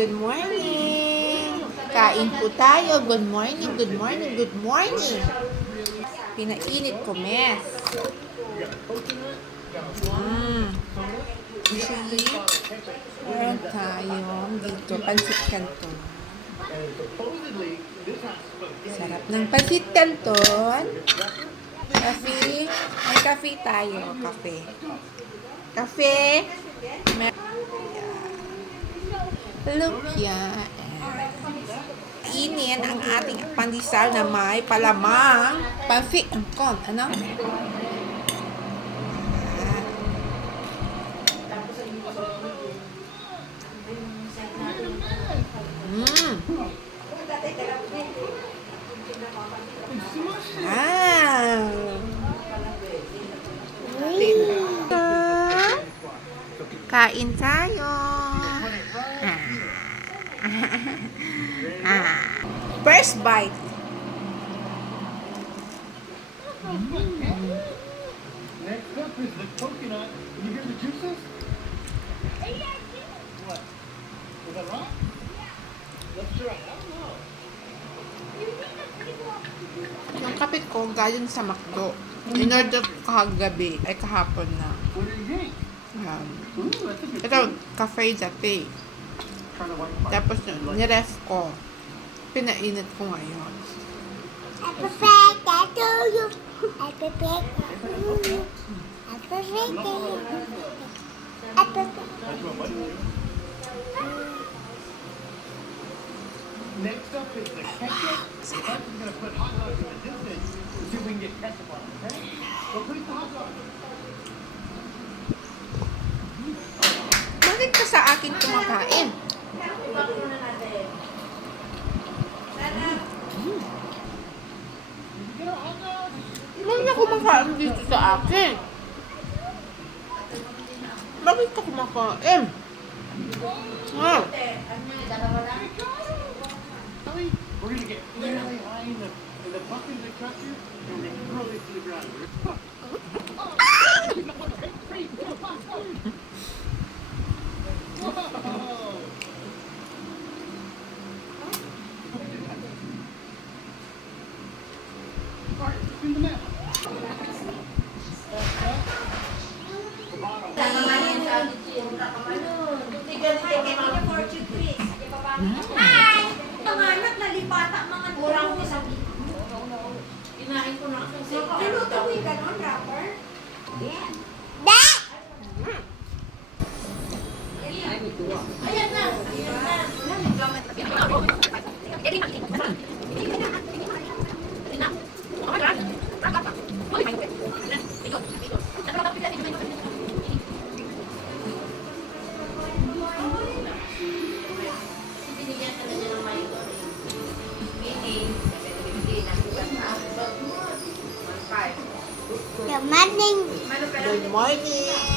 Good morning! Kain po tayo. Good morning, good morning, good morning. Pinainit ko, mes. See? Meron tayo dito, pansit canton. Sarap ng pansit canton. Coffee. May coffee tayo. Kape. Kape. Lumpia. Inin ang ating pandesal na may palamang pansit canton. Ano? Kain tayo. First bite. Next up is the coconut. Can you hear the juices? What? Was that wrong? Let's try. I don't know. Yung kapit ko galing sa McDo. In-order ko kagabi, ay kahapon na. What do you think? Ooh, that's a good Ito, cafe latte. Try the white part. Tapos niref ko. Pinainit ko ngayon. I prepared that to you. I prepared that to you. I prepared that to you. I prepared. That's what what? Next up is the ketchup. The bunch is going to put hot dogs in the distance to see if we can get ketchup on it, okay? So please the hot dog. Bakit ka sa akin kumakain? Did you get our hot dog? Bakit na kumakain dito sa akin? Bakit ka kumakain? Ah, Ellie, we're going to get really high in the bucket of the crusher and then throw it to the ground. Whoa! All right, in the middle. Hi! Panganak na lipata mga kurang ko sa inahin ko na kasi niluto ko yung ganon, rapper? Yeah. Dad! Ayan na! Ayan na! Binigyan ka na niya ng mayo. Meeting. Good morning. good morning.